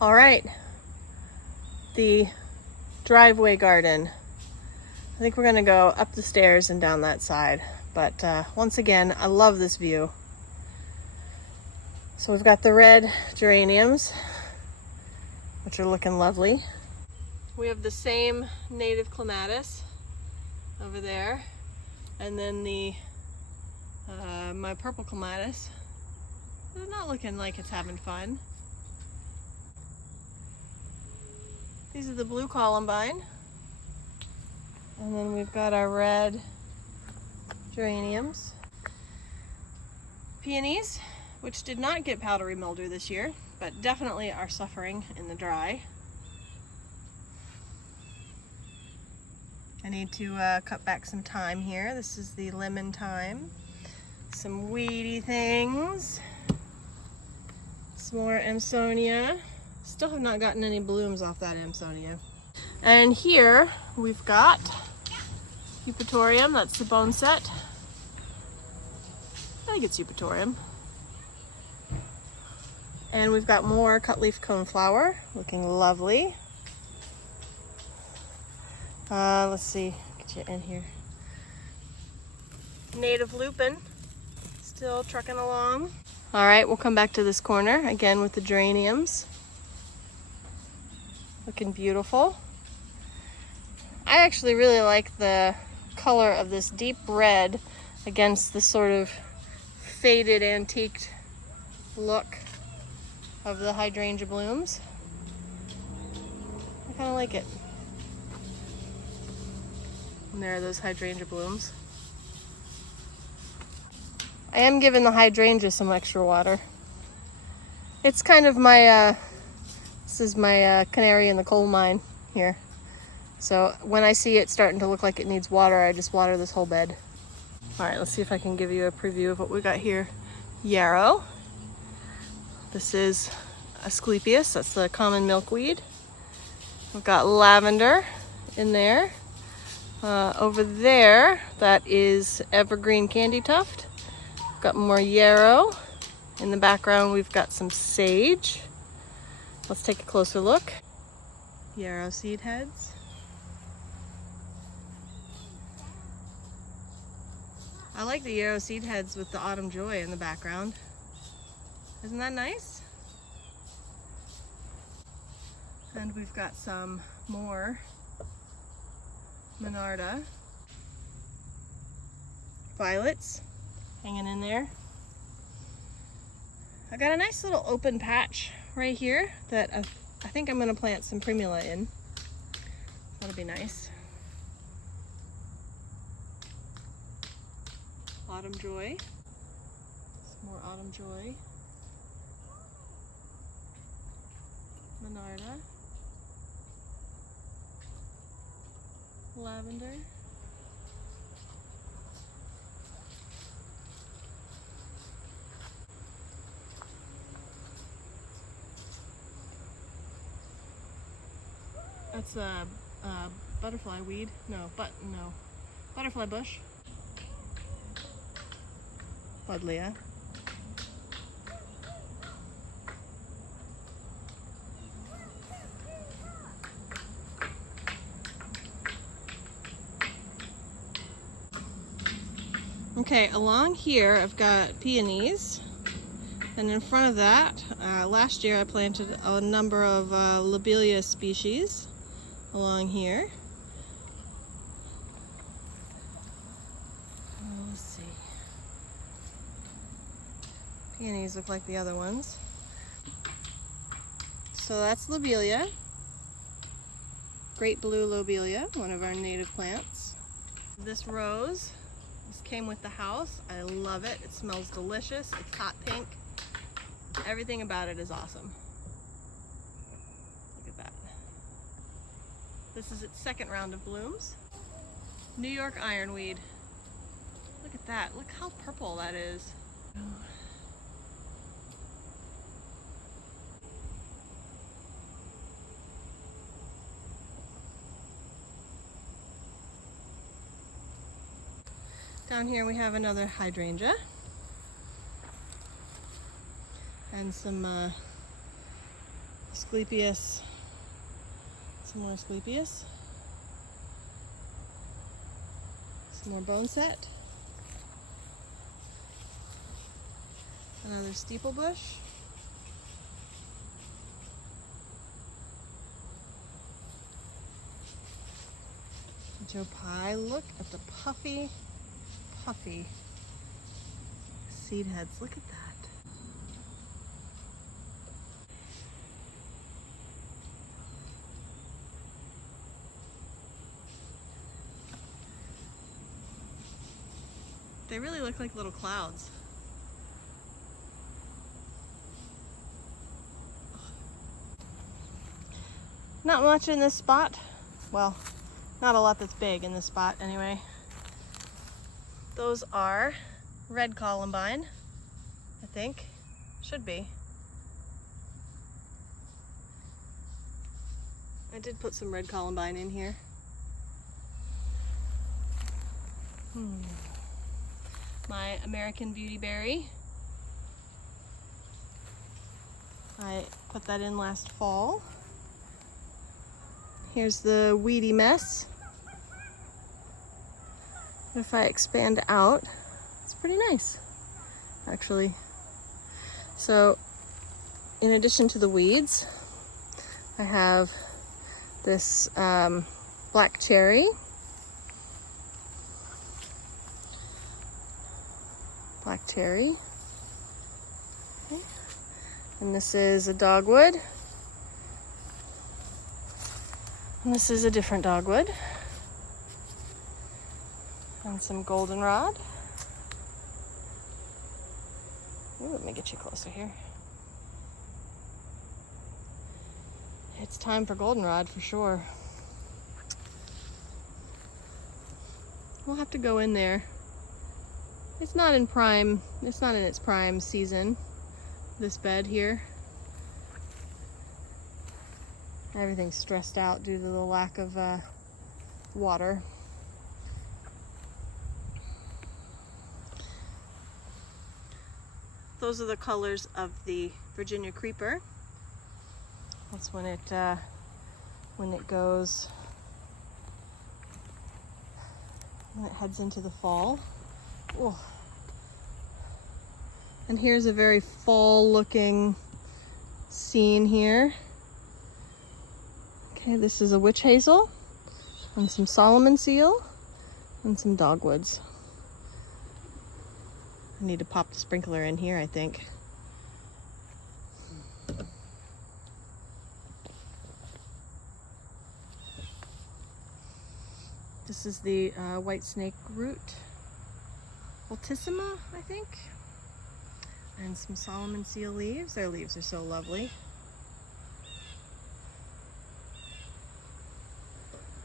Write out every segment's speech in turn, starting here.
All right, the driveway garden. I think we're gonna go up the stairs and down that side. But once again, I love this view. So we've got the red geraniums, which are looking lovely. We have the same native clematis over there. And then the my purple clematis is not looking like it's having fun. These are the blue columbine. And then we've got our red geraniums. Peonies, which did not get powdery mildew this year, but definitely are suffering in the dry. I need to cut back some thyme here. This is the lemon thyme. Some weedy things. Some more Amsonia. Still have not gotten any blooms off that Amsonia. And here we've got Eupatorium. That's the bone set. I think it's Eupatorium. And we've got more cutleaf coneflower, looking lovely. Let's see, get you in here. Native lupin, still trucking along. All right, we'll come back to this corner again with the geraniums. Looking beautiful. I actually really like the color of this deep red against the sort of faded antiqued look of the hydrangea blooms. I kind of like it. And there are those hydrangea blooms. I am giving the hydrangea some extra water. It's kind of my, this is my canary in the coal mine here. So when I see it starting to look like it needs water, I just water this whole bed. All right, let's see if I can give you a preview of what we got here. Yarrow. This is Asclepias, that's the common milkweed. We've got lavender in there. Over there, that is evergreen candy tuft. We've got more yarrow. In the background, we've got some sage. Let's take a closer look. Yarrow seed heads. I like the yarrow seed heads with the autumn joy in the background. Isn't that nice? And we've got some more Monarda. Violets hanging in there. I got a nice little open patch right here that I think I'm going to plant some primula in. That'll be nice. Autumn joy. Some more autumn joy. Monarda. Lavender. That's a butterfly weed. No, butterfly bush. Buddleia. Okay, along here I've got peonies, and in front of that, last year I planted a number of lobelia species along here. Let's see. Peonies look like the other ones. So that's lobelia, great blue lobelia, one of our native plants. This rose. This came with the house. I love it. It smells delicious. It's hot pink. Everything about it is awesome. Look at that. This is its second round of blooms. New York ironweed. Look at that. Look how purple that is. Down here we have another hydrangea and some Asclepias. Some more Asclepias. Some more bone set. Another steeple bush. Joe Pye, look at the puffy seed heads. Look at that. They really look like little clouds. Not much in this spot. Well, not a lot that's big in this spot anyway. Those are red columbine, I think. Should be. I did put some red columbine in here. My American Beauty Berry. I put that in last fall. Here's the weedy mess. If I expand out, it's pretty nice, actually. So, in addition to the weeds, I have this black cherry. Black cherry. Okay. And this is a dogwood. And this is a different dogwood. And some goldenrod. Ooh, let me get you closer here. It's time for goldenrod for sure. We'll have to go in there. It's not in its prime season, this bed here. Everything's stressed out due to the lack of water. Those are the colors of the Virginia creeper. That's when it heads into the fall. Oh. And here's a very fall-looking scene here. Okay, this is a witch hazel and some Solomon seal and some dogwoods. I need to pop the sprinkler in here, I think. This is the white snake root, Altissima, I think, and some Solomon seal leaves. Their leaves are so lovely.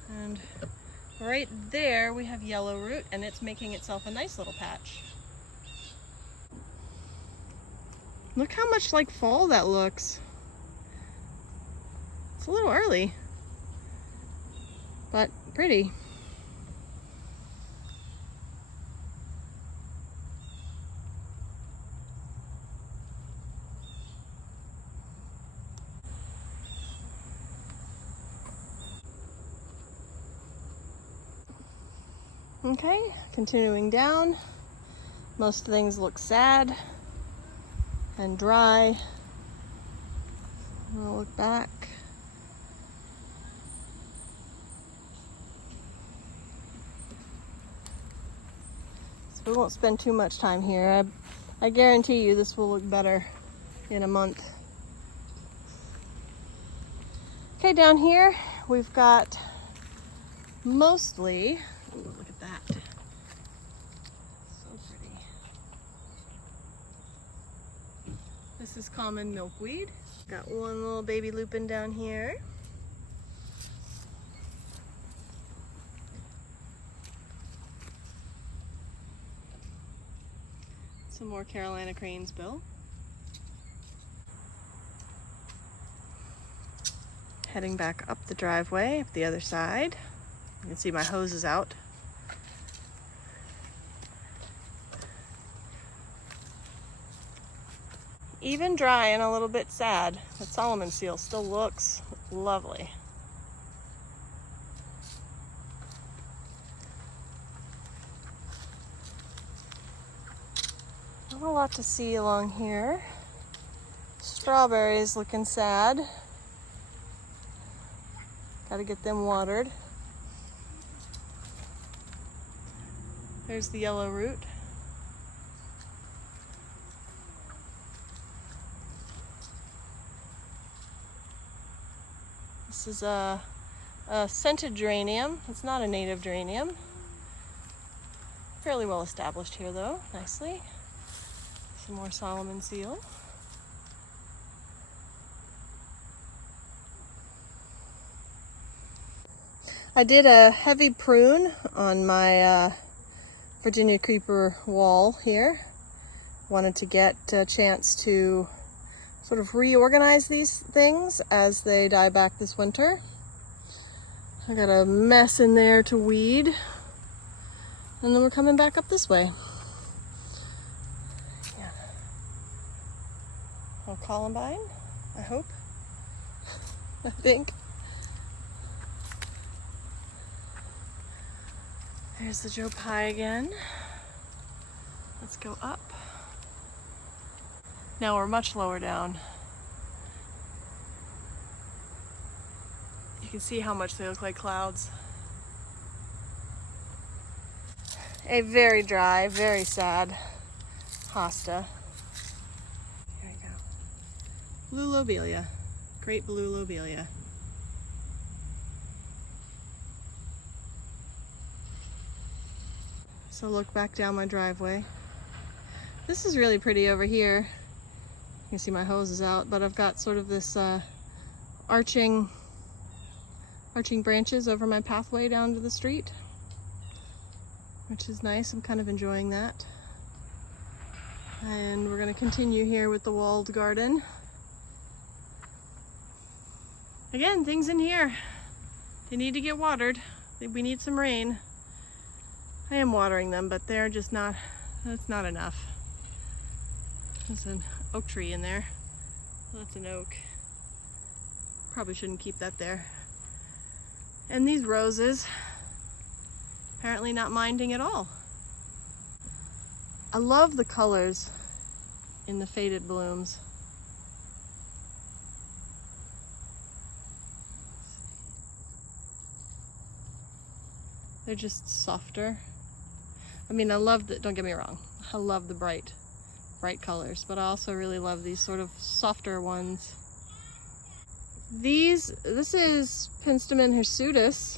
And right there we have yellow root, and it's making itself a nice little patch. Look how much like fall that looks. It's a little early, but pretty. Okay, continuing down. Most things look sad and dry. I'll look back. So we won't spend too much time here. I guarantee you this will look better in a month. Okay, down here we've got mostly, ooh, look at that. So pretty. This is common milkweed. Got one little baby lupin down here. Some more Carolina cranesbill. Heading back up the driveway, up the other side. You can see my hose is out. Even dry and a little bit sad, that Solomon seal still looks lovely. Not a lot to see along here. Strawberries looking sad. Gotta get them watered. There's the yellow root. This is a scented geranium. It's not a native geranium. Fairly well established here though, nicely. Some more Solomon seal. I did a heavy prune on my Virginia creeper wall here. Wanted to get a chance to sort of reorganize these things as they die back this winter. I got a mess in there to weed, and then we're coming back up this way. Yeah. Oh, columbine, I hope. I think. There's the Joe Pye again. Let's go up. Now we're much lower down. You can see how much they look like clouds. A very dry, very sad hosta. Here we go. Blue lobelia. Great blue lobelia. So look back down my driveway. This is really pretty over here. You can see my hose is out, but I've got sort of this arching branches over my pathway down to the street, which is nice. I'm kind of enjoying that. And we're going to continue here with the walled garden. Again, things in here, they need to get watered. We need some rain. I am watering them, but they're just not, that's not enough. There's an oak tree in there. That's an oak. Probably shouldn't keep that there. And these roses, apparently not minding at all. I love the colors in the faded blooms. They're just softer. I mean, I love the, don't get me wrong, I love the bright colors, but I also really love these sort of softer ones. This is Penstemon hirsutus,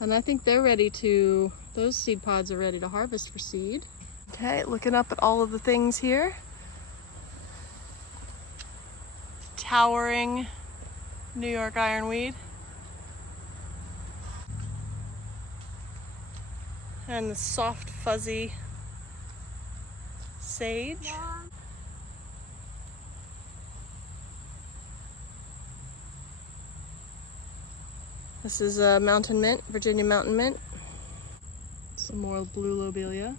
and I think they're ready to, those seed pods are ready to harvest for seed. Okay, looking up at all of the things here. Towering New York ironweed. And the soft, fuzzy sage. This is a mountain mint, Virginia mountain mint. Some more blue lobelia.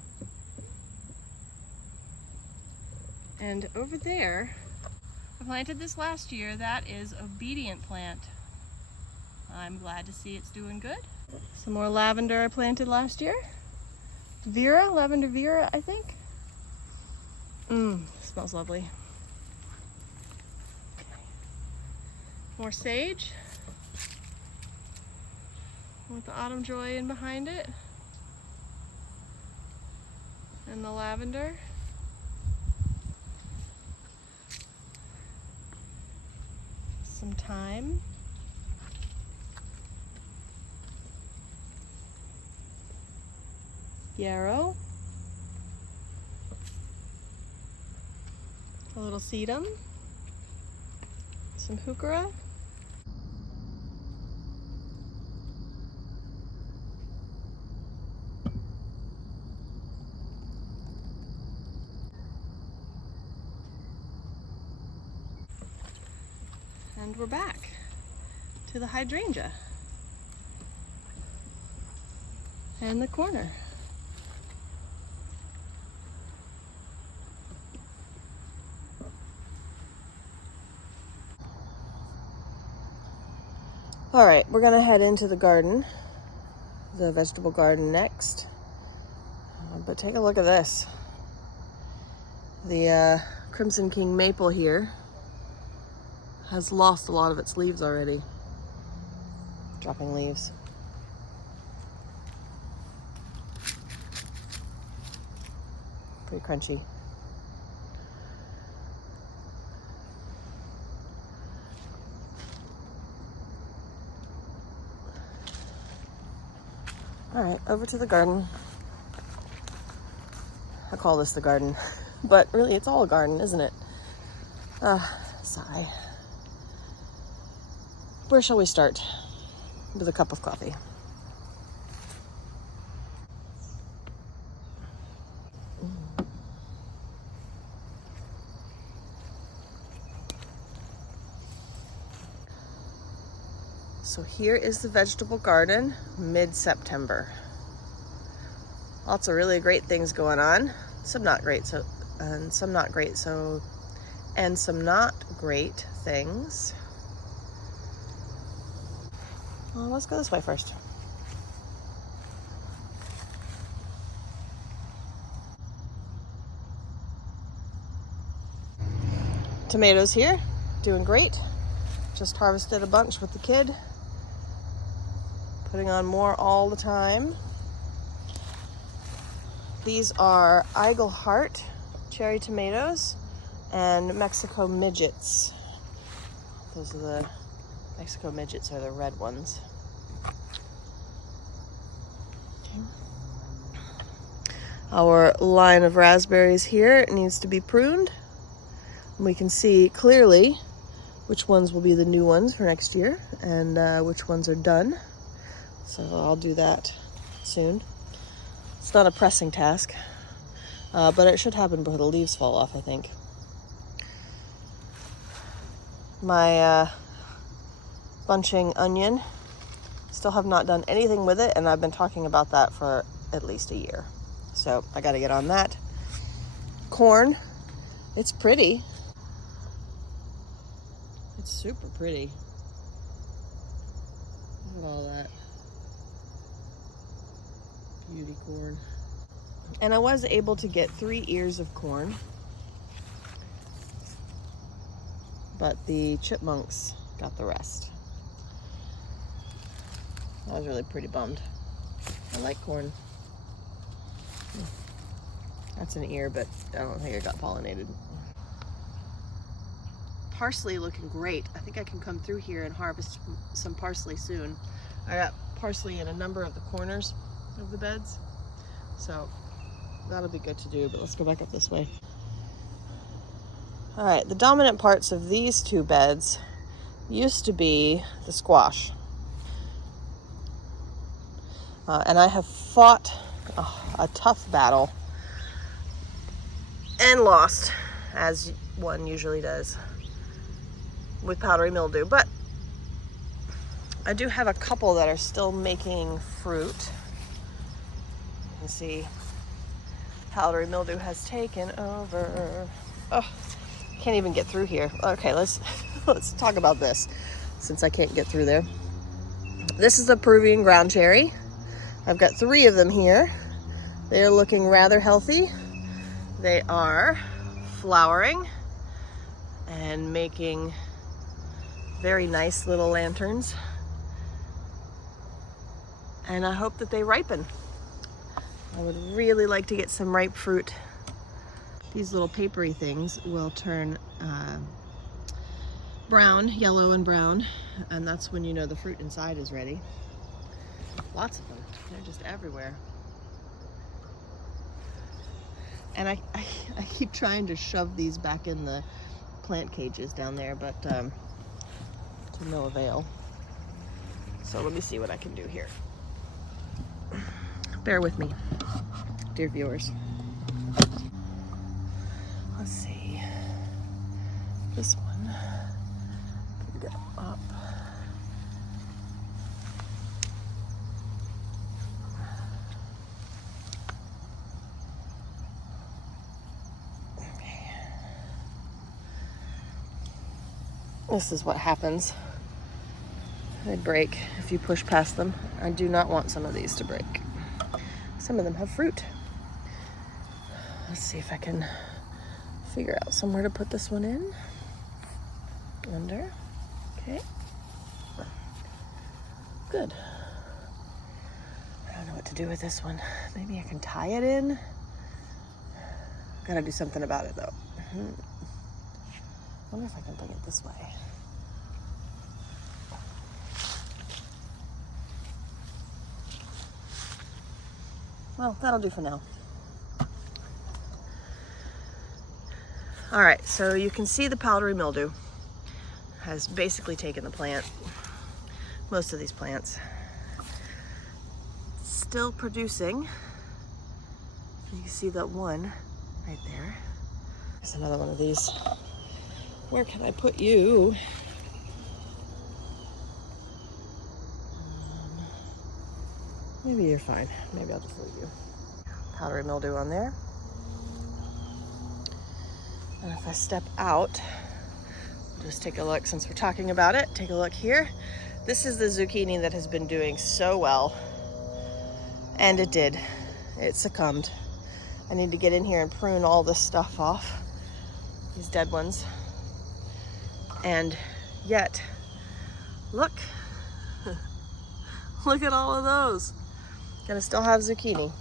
And over there, I planted this last year. That is obedient plant. I'm glad to see it's doing good. Some more lavender I planted last year. Vera, lavender Vera, I think. Smells lovely. Okay. More sage. With the autumn joy in behind it. And the lavender. Some thyme. Yarrow. A little sedum. Some heuchera. And we're back to the hydrangea and the corner. All right, we're gonna head into the garden, the vegetable garden next. But take a look at this. The Crimson King maple here has lost a lot of its leaves already. Dropping leaves. Pretty crunchy. All right, over to the garden. I call this the garden, but really it's all a garden, isn't it? Sigh. Where shall we start? With a cup of coffee. So here is the vegetable garden, mid-September. Lots of really great things going on. Some not great, and some not great things. Well, let's go this way first. Tomatoes here, doing great. Just harvested a bunch with the kid. Putting on more all the time. These are Eagle Heart cherry tomatoes and Mexico midgets. Those are the Mexico midgets are the red ones. Okay. Our line of raspberries here needs to be pruned. We can see clearly which ones will be the new ones for next year and which ones are done. So I'll do that soon. It's not a pressing task, but it should happen before the leaves fall off, I think. My bunching onion, still have not done anything with it, and I've been talking about that for at least a year. So I gotta get on that. Corn, it's pretty. It's super pretty. Look at all that. Beauty corn. And I was able to get 3 ears of corn, but the chipmunks got the rest. I was really pretty bummed. I like corn. That's an ear, but I don't think it got pollinated. Parsley looking great. I think I can come through here and harvest some parsley soon. I got parsley in a number of the corners of the beds, so that'll be good to do, but let's go back up this way. All right, the dominant parts of these two beds used to be the squash. And I have fought a tough battle and lost, as one usually does, with powdery mildew. But I do have a couple that are still making fruit. You can see powdery mildew has taken over. Oh, can't even get through here. Okay, let's talk about this since I can't get through there. This is the Peruvian ground cherry. I've got 3 of them here. They're looking rather healthy. They are flowering and making very nice little lanterns. And I hope that they ripen. I would really like to get some ripe fruit. These little papery things will turn brown, yellow and brown, and that's when you know the fruit inside is ready. Lots of them. They're just everywhere. And I keep trying to shove these back in the plant cages down there, but to no avail. So let me see what I can do here. Bear with me, dear viewers. Let's see. This one can go up. Okay. This is what happens They break if you push past them. I do not want some of these to break. Some of them have fruit. Let's see if I can figure out somewhere to put this one in. Under. Okay. Good. I don't know what to do with this one. Maybe I can tie it in. Gotta do something about it though. I wonder if I can bring it this way. Well, that'll do for now. All right, so you can see the powdery mildew has basically taken the plant, most of these plants. Still producing. You can see that one right there. There's another one of these. Where can I put you? Maybe you're fine. Maybe I'll just leave you. Powdery mildew on there. And if I step out, just take a look, since we're talking about it, take a look here. This is the zucchini that has been doing so well. And it did. It succumbed. I need to get in here and prune all this stuff off, these dead ones. And yet, look, look at all of those. Gonna still have zucchini.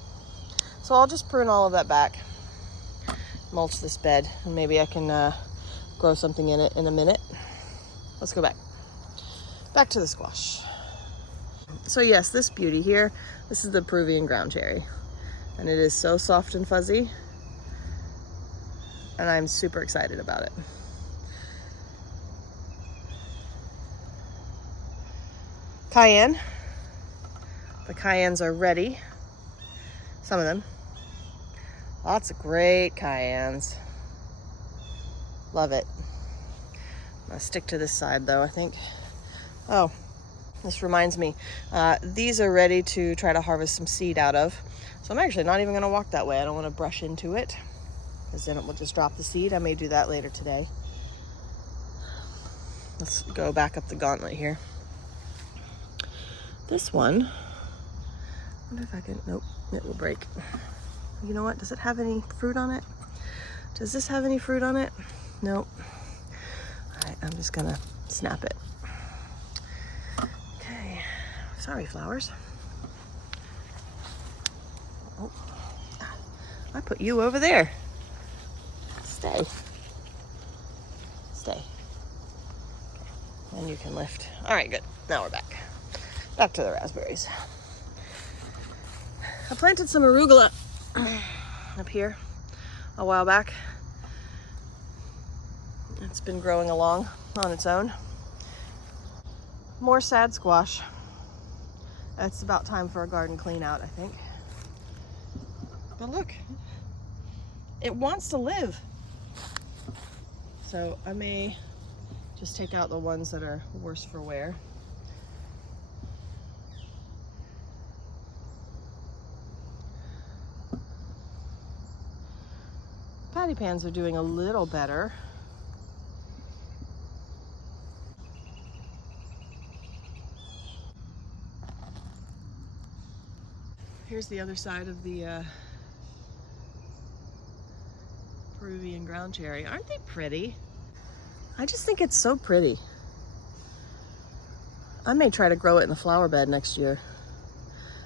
So I'll just prune all of that back, mulch this bed, and maybe I can grow something in it in a minute. Let's go back. Back to the squash. So yes, this beauty here, this is the Peruvian ground cherry. And it is so soft and fuzzy. And I'm super excited about it. Cayenne. The cayennes are ready. Some of them. Lots of great cayennes. Love it. I'm gonna stick to this side though, I think. Oh, this reminds me. These are ready to try to harvest some seed out of. So I'm actually not even gonna walk that way. I don't wanna brush into it, because then it will just drop the seed. I may do that later today. Let's go back up the gauntlet here. This one, I wonder if I can, nope, it will break. You know what, does it have any fruit on it? Does this have any fruit on it? Nope. All right, I'm just gonna snap it. Okay, sorry flowers. Oh, I put you over there. Stay. Stay. And you can lift. All right, good. Now we're back. Back to the raspberries. I planted some arugula up here a while back. It's been growing along on its own. More sad squash. It's about time for a garden clean out, I think. But look, it wants to live. So I may just take out the ones that are worse for wear. Patty pans are doing a little better. Here's the other side of the Peruvian ground cherry. Aren't they pretty? I just think it's so pretty. I may try to grow it in the flower bed next year.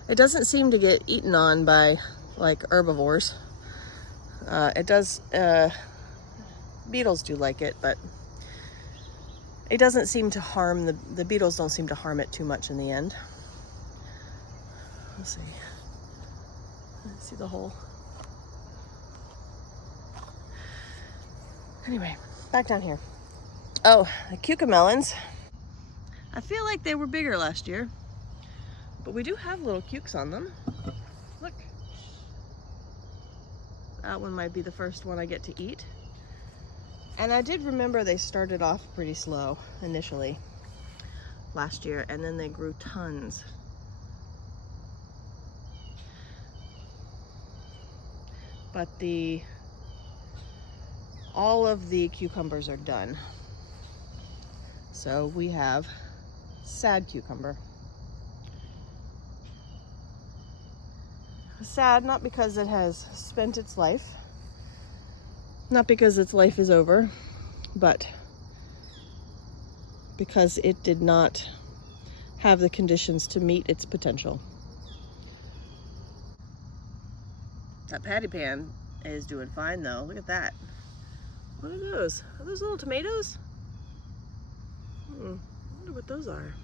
It doesn't seem to get eaten on by like herbivores. It does, beetles do like it, but it doesn't seem to harm, the beetles don't seem to harm it too much in the end. Let's see. See the hole. Anyway, back down here. Oh, the cucamelons. I feel like they were bigger last year, but we do have little cukes on them. Look. That one might be the first one I get to eat. And I did remember they started off pretty slow initially last year, and then they grew tons. But all of the cucumbers are done. So we have sad cucumber. Sad not because it has spent its life, not because its life is over, but because it did not have the conditions to meet its potential. That patty pan is doing fine though. Look at that. What are those? Are those little tomatoes? I wonder what those are.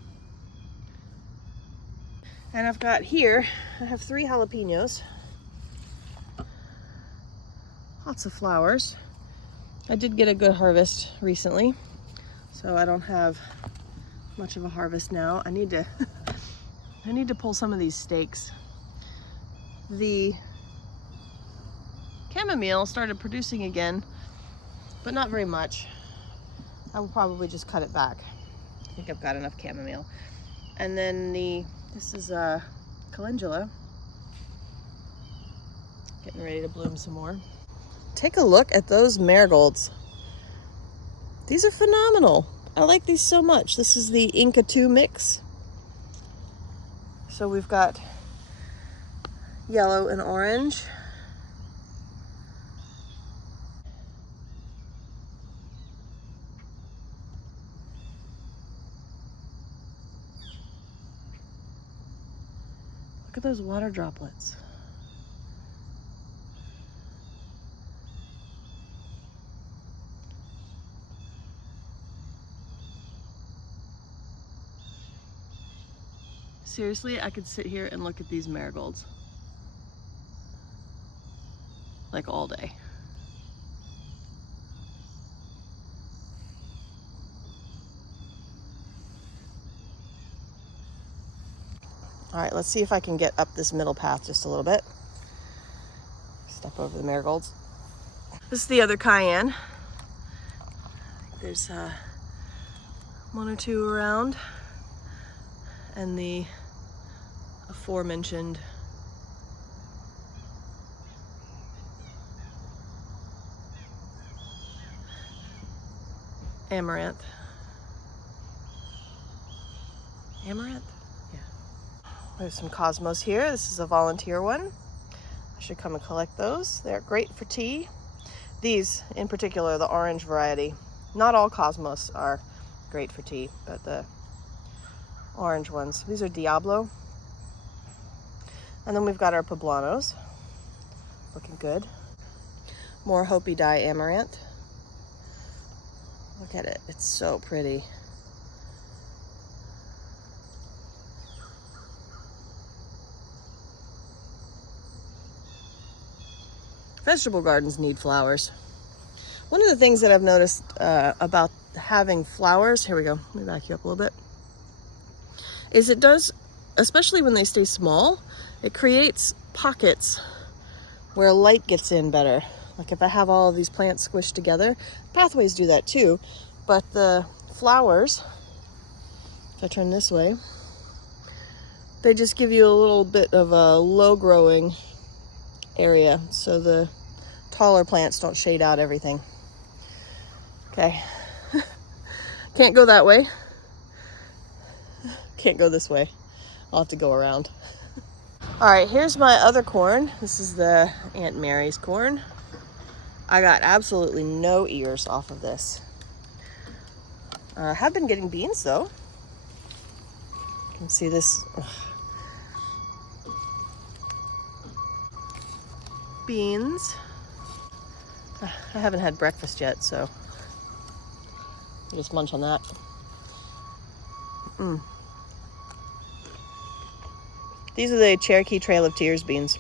And I've got here, I have 3 jalapenos. Lots of flowers. I did get a good harvest recently, so I don't have much of a harvest now. I need to I need to pull some of these stakes. The chamomile started producing again, but not very much. I will probably just cut it back. I think I've got enough chamomile. And then this is calendula, getting ready to bloom some more. Take a look at those marigolds. These are phenomenal. I like these so much. This is the Inca 2 mix. So we've got yellow and orange. Look at those water droplets. Seriously, I could sit here and look at these marigolds like all day. All right, let's see if I can get up this middle path just a little bit. Step over the marigolds. This is the other cayenne. There's 1 or 2 around, and the aforementioned amaranth. Amaranth? Yeah. There's some cosmos here. This is a volunteer one. I should come and collect those. They're great for tea. These, in particular, the orange variety. Not all cosmos are great for tea, but the orange ones. These are Diablo. And then we've got our poblanos. Looking good. More Hopi dye amaranth. Look at it. It's so pretty. Vegetable gardens need flowers. One of the things that I've noticed about having flowers, here we go, let me back you up a little bit, is it does, especially when they stay small, it creates pockets where light gets in better. Like if I have all of these plants squished together, pathways do that too, but the flowers, if I turn this way, they just give you a little bit of a low growing area so the taller plants don't shade out everything. Okay, can't go that way. Can't go this way. I'll have to go around. All right, here's my other corn. This is the Aunt Mary's corn. I got absolutely no ears off of this. I have been getting beans though. You can see this. Beans. I haven't had breakfast yet, so I'll just munch on that. These are the Cherokee Trail of Tears beans.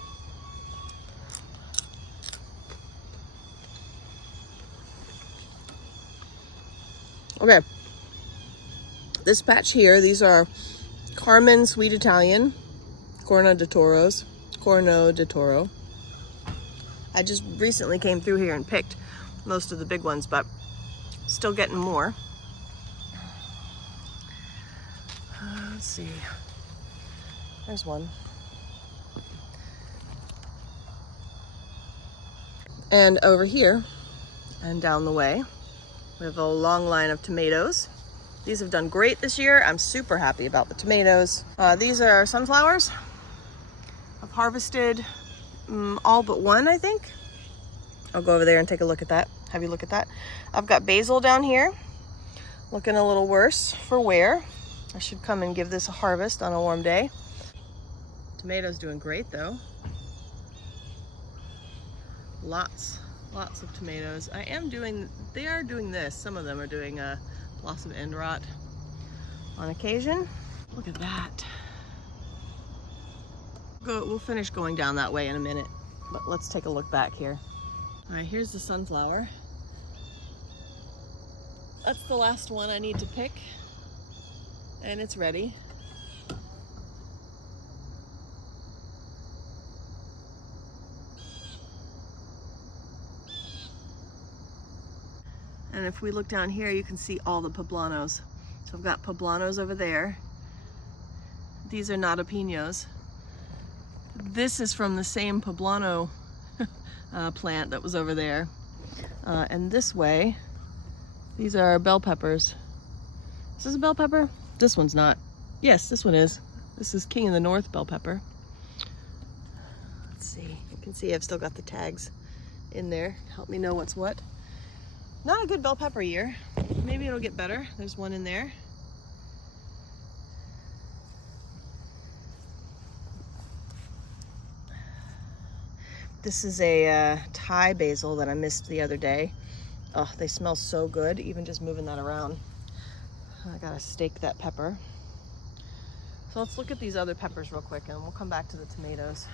Okay, this patch here, these are Carmen Sweet Italian, Corno di Toro. I just recently came through here and picked most of the big ones, but still getting more. Let's see. There's one. And over here and down the way, we have a long line of tomatoes. These have done great this year. I'm super happy about the tomatoes. These are sunflowers. I've harvested all but one, I think. I'll go over there and take a look at that. Have you look at that. I've got basil down here, looking a little worse for wear. I should come and give this a harvest on a warm day. Tomatoes doing great though. Lots of tomatoes. They are doing this. Some of them are doing blossom end rot on occasion. Look at that. We'll finish going down that way in a minute, but let's take a look back here. All right, here's the sunflower. That's the last one I need to pick, and it's ready. And if we look down here, you can see all the poblanos. So I've got poblanos over there. These are nadapinos. This is from the same poblano plant that was over there. And this way, these are bell peppers. Is this a bell pepper? This one's not. Yes, this one is. This is King of the North bell pepper. Let's see. You can see I've still got the tags in there. Help me know what's what. Not a good bell pepper year. Maybe it'll get better. There's one in there. This is a Thai basil that I missed the other day. Oh, they smell so good, even just moving that around. I gotta stake that pepper. So let's look at these other peppers real quick and we'll come back to the tomatoes.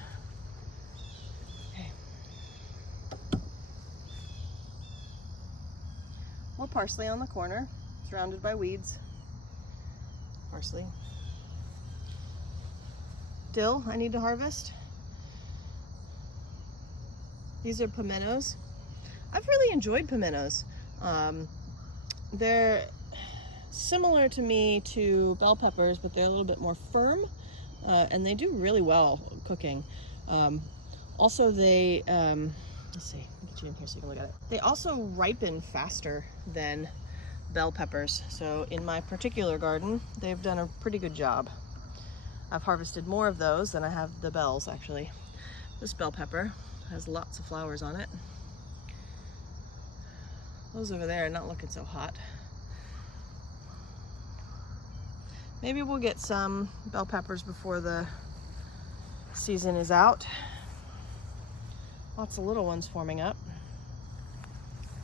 Okay. More parsley on the corner, surrounded by weeds. Parsley. Dill I need to harvest. These are pimentos. I've really enjoyed pimentos. They're similar to me to bell peppers, but they're a little bit more firm, and they do really well cooking. Also, they, let's see, let me get you in here so you can look at it. They also ripen faster than bell peppers. So in my particular garden, they've done a pretty good job. I've harvested more of those than I have the bells, actually. This bell pepper has lots of flowers on it. Those over there are not looking so hot. Maybe we'll get some bell peppers before the season is out. Lots of little ones forming up.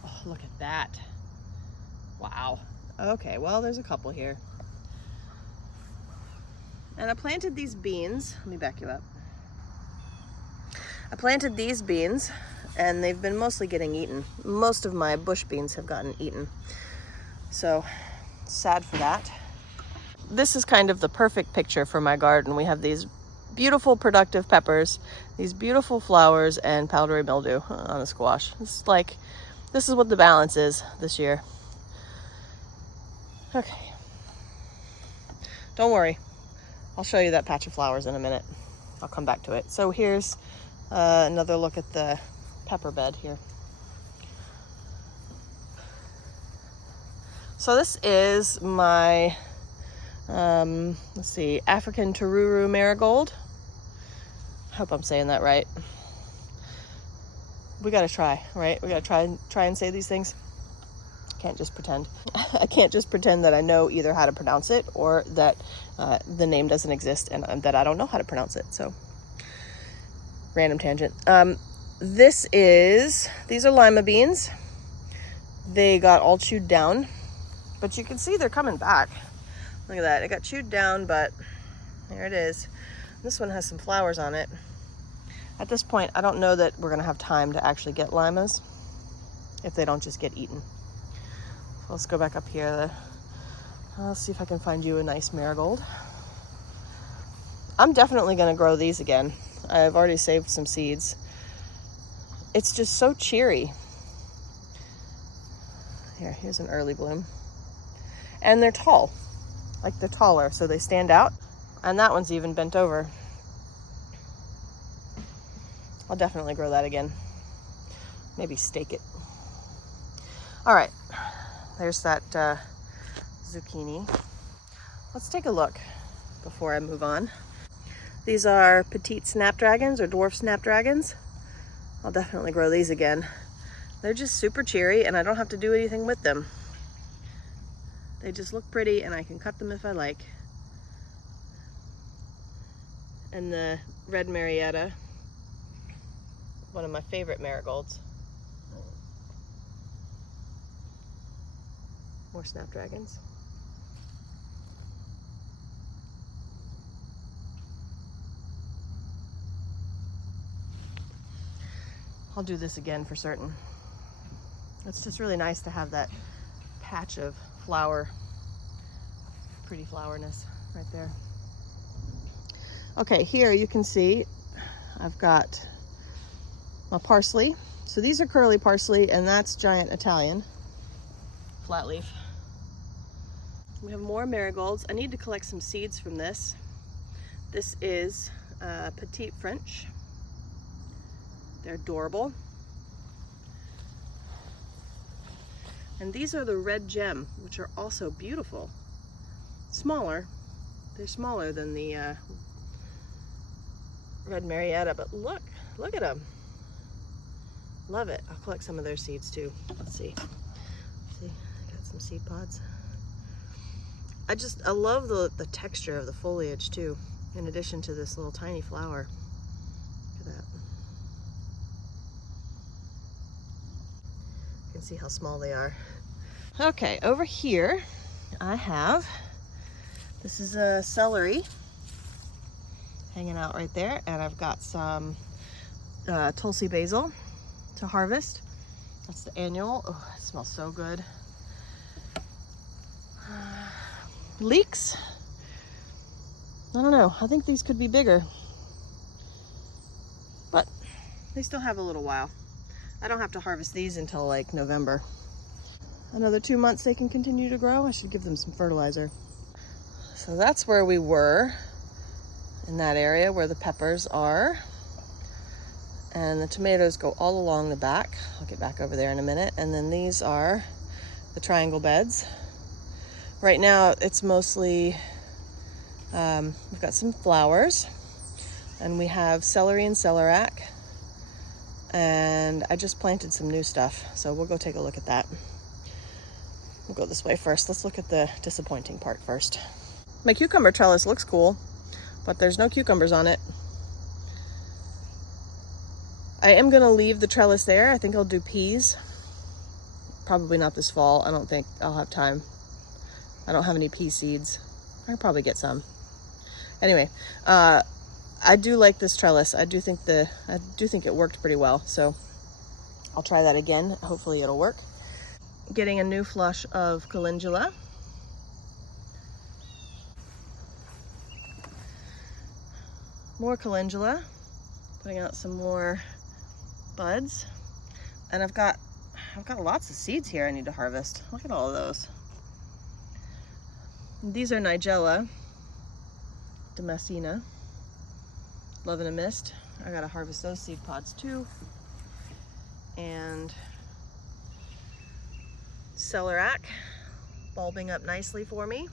Oh, look at that. Wow. Okay, well, there's a couple here. And I planted these beans. Let me back you up. I planted these beans and they've been mostly getting eaten. Most of my bush beans have gotten eaten. So, sad for that. This is kind of the perfect picture for my garden. We have these beautiful productive peppers, these beautiful flowers, and powdery mildew on the squash. This is what the balance is this year. Okay. Don't worry. I'll show you that patch of flowers in a minute. I'll come back to it. So here's another look at the pepper bed here. So this is my, let's see, African Tururu marigold. I hope I'm saying that right. We gotta try, right? We gotta try and say these things. Can't just pretend. I can't just pretend that I know either how to pronounce it or that the name doesn't exist and that I don't know how to pronounce it. So, random tangent. These are lima beans. They got all chewed down, but you can see they're coming back. Look at that. It got chewed down, but there it is. This one has some flowers on it. At this point, I don't know that we're gonna have time to actually get limas if they don't just get eaten. So let's go back up here. I'll see if I can find you a nice marigold. I'm definitely gonna grow these again. I've already saved some seeds. It's just so cheery. Here's an early bloom. And they're tall. Like they're taller, so they stand out. And that one's even bent over. I'll definitely grow that again. Maybe stake it. All right, there's that zucchini. Let's take a look before I move on. These are petite snapdragons or dwarf snapdragons. I'll definitely grow these again. They're just super cheery and I don't have to do anything with them. They just look pretty and I can cut them if I like. And the red Marietta, one of my favorite marigolds. More snapdragons. I'll do this again for certain. It's just really nice to have that patch of flower, pretty flowerness right there. Okay, here you can see I've got my parsley. So these are curly parsley and that's giant Italian flat leaf. We have more marigolds. I need to collect some seeds from this. This is Petite French. They're adorable. And these are the red gem, which are also beautiful. Smaller. They're smaller than the red Marietta, but look at them. Love it. I'll collect some of their seeds too. Let's see. See, I got some seed pods. I love the texture of the foliage too, in addition to this little tiny flower. Look at that. You can see how small they are. Okay, over here I have, this is a celery hanging out right there, and I've got some Tulsi basil to harvest. That's the annual. Oh, it smells so good. Leeks. I don't know. I think these could be bigger, but they still have a little while. I don't have to harvest these until like November. Another 2 months they can continue to grow. I should give them some fertilizer. So that's where we were, in that area where the peppers are. And the tomatoes go all along the back. I'll get back over there in a minute. And then these are the triangle beds. Right now it's mostly, we've got some flowers and we have celery and celeriac. And I just planted some new stuff. So we'll go take a look at that. We'll go this way first. Let's look at the disappointing part first. My cucumber trellis looks cool, but there's no cucumbers on it. I am gonna leave the trellis there. I think I'll do peas. Probably not this fall. I don't think I'll have time. I don't have any pea seeds. I'll probably get some. Anyway, I do like this trellis. I do think it worked pretty well. So I'll try that again. Hopefully it'll work. Getting a new flush of calendula. More calendula. Putting out some more buds. And I've got lots of seeds here I need to harvest. Look at all of those. These are Nigella Damascena, Love in a Mist. I gotta harvest those seed pods too. And celeriac, bulbing up nicely for me.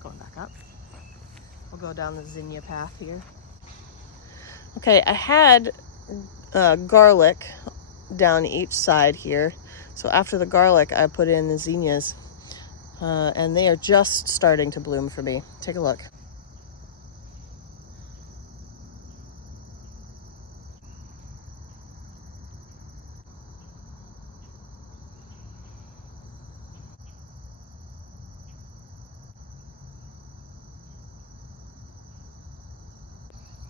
Going back up. We'll go down the zinnia path here. Okay, I had garlic down each side here. So after the garlic, I put in the zinnias, and they are just starting to bloom for me. Take a look.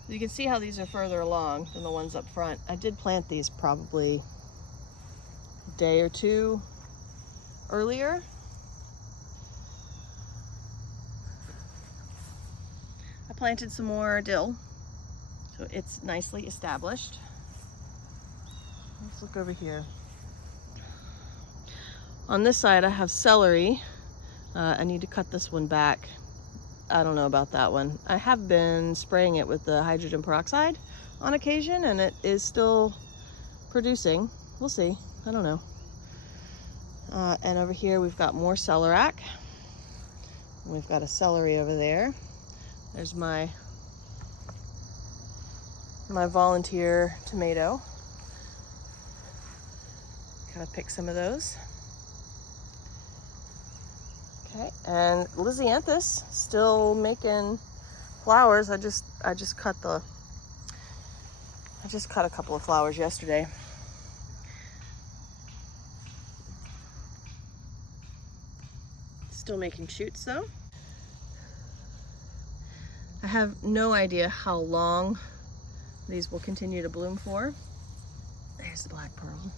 You can see how these are further along than the ones up front. I did plant these probably a day or two earlier. I planted some more dill, so it's nicely established. Let's look over here. On this side I have celery. I need to cut this one back. I don't know about that one. I have been spraying it with the hydrogen peroxide on occasion and it is still producing. We'll see. I don't know. And over here we've got more celeriac. We've got a celery over there. There's my volunteer tomato. Kind of pick some of those. Okay, and Lysianthus still making flowers. I just cut a couple of flowers yesterday. Still making shoots though. I have no idea how long these will continue to bloom for. There's the black pearl.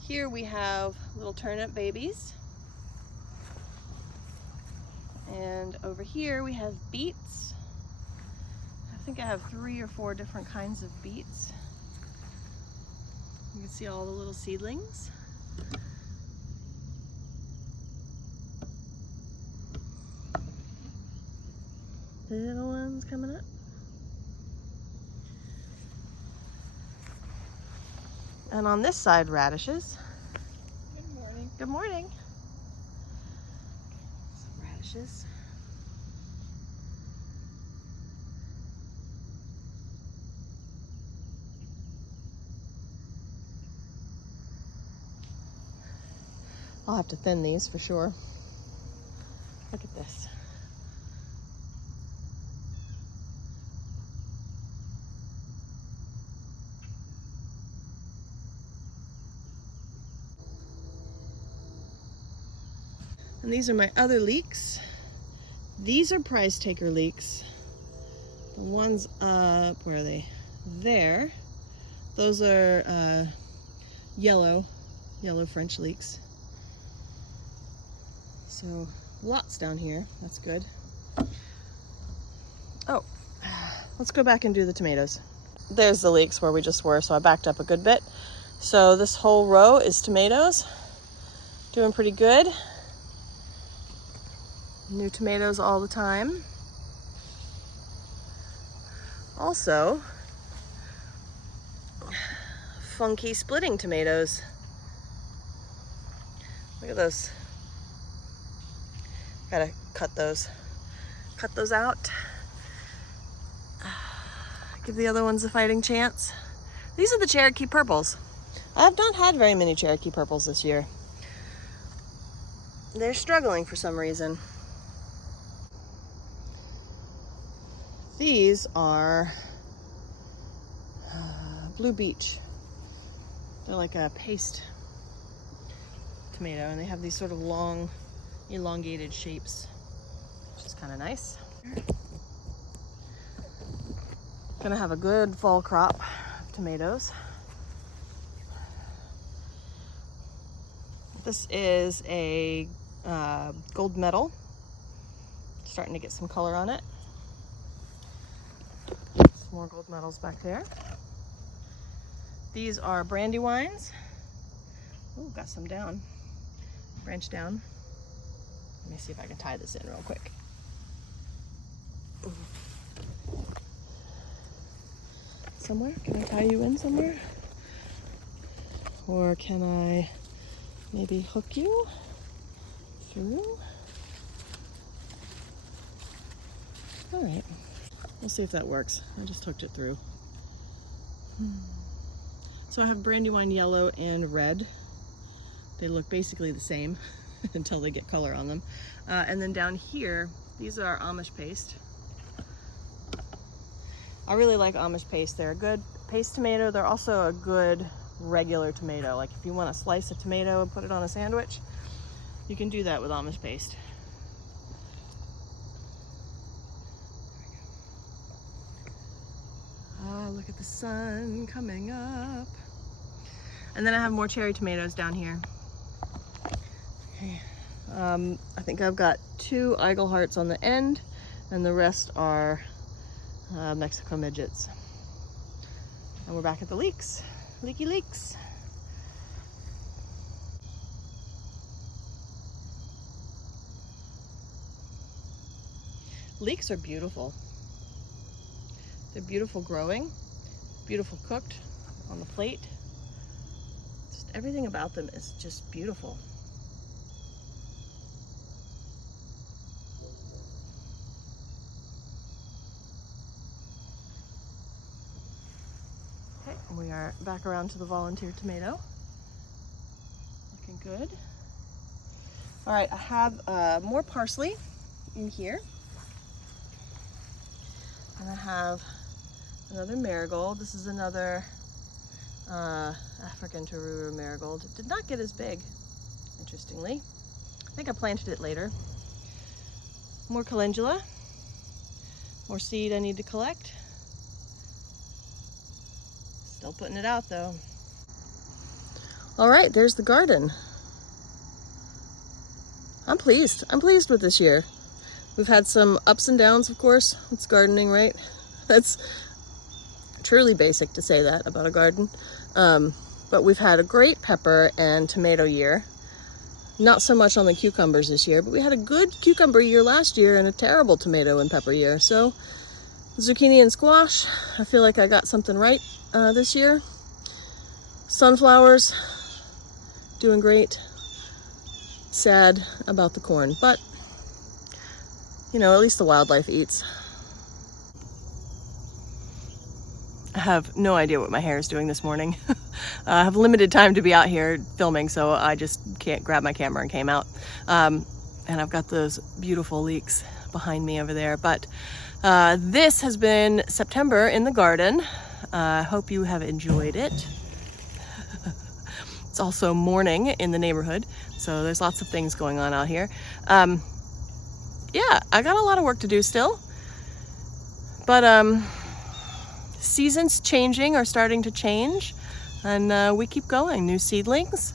Here we have little turnip babies. And over here we have beets. I think I have 3 or 4 different kinds of beets. You can see all the little seedlings. Little ones coming up. And on this side, radishes. Good morning. Good morning. Some radishes. I'll have to thin these for sure. Look at this. And these are my other leeks. These are prize taker leeks. The ones up, where are they? There. Those are yellow French leeks. So lots down here, that's good. Oh, let's go back and do the tomatoes. There's the leeks where we just were, so I backed up a good bit. So this whole row is tomatoes. Doing pretty good. New tomatoes all the time. Also, funky splitting tomatoes. Look at those. Gotta cut those out. Give the other ones a fighting chance. These are the Cherokee purples. I have not had very many Cherokee purples this year. They're struggling for some reason. These are Blue Beach. They're like a paste tomato, and they have these sort of long, elongated shapes, which is kind of nice. Gonna have a good fall crop of tomatoes. This is a gold medal. Starting to get some color on it. Some more gold medals back there. These are brandywines. Oh, got some down. Branch down. Let me see if I can tie this in real quick. Somewhere? Can I tie you in somewhere? Or can I maybe hook you through? All right, we'll see if that works. I just hooked it through. So I have brandywine yellow and red. They look basically the same until they get color on them. And then down here, these are Amish paste. I really like Amish paste. They're a good paste tomato. They're also a good regular tomato. Like if you want to slice a tomato and put it on a sandwich, you can do that with Amish paste. Oh, look at the sun coming up. And then I have more cherry tomatoes down here. Okay. I think I've got 2 Eigel hearts on the end, and the rest are Mexico midgets. And we're back at the leeks. Leaky leeks. Leeks are beautiful. They're beautiful growing, beautiful cooked. on the plate. Just everything about them is just beautiful. Okay, we are back around to the volunteer tomato. Looking good. All right, I have more parsley in here. And I have another marigold. This is another African Taruru marigold. It did not get as big, interestingly. I think I planted it later. More calendula. More seed I need to collect. Still putting it out though. All right, there's the garden. I'm pleased. I'm pleased with this year. We've had some ups and downs, of course. It's gardening, right? That's truly basic to say that about a garden. But we've had a great pepper and tomato year. Not so much on the cucumbers this year, but we had a good cucumber year last year and a terrible tomato and pepper year. So zucchini and squash, I feel like I got something right this year. Sunflowers, doing great. Sad about the corn, but you know, at least the wildlife eats. I have no idea what my hair is doing this morning. I have limited time to be out here filming, so I just can't grab my camera and came out. And I've got those beautiful leeks behind me over there. But this has been September in the garden. I hope you have enjoyed it. It's also morning in the neighborhood, so there's lots of things going on out here. Yeah, I got a lot of work to do still, but seasons changing are starting to change, and we keep going. New seedlings,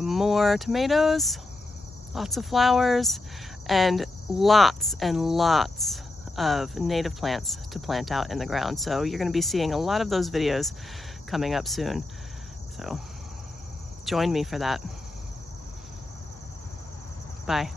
more tomatoes, lots of flowers, and lots of native plants to plant out in the ground. So you're going to be seeing a lot of those videos coming up soon. So join me for that. Bye.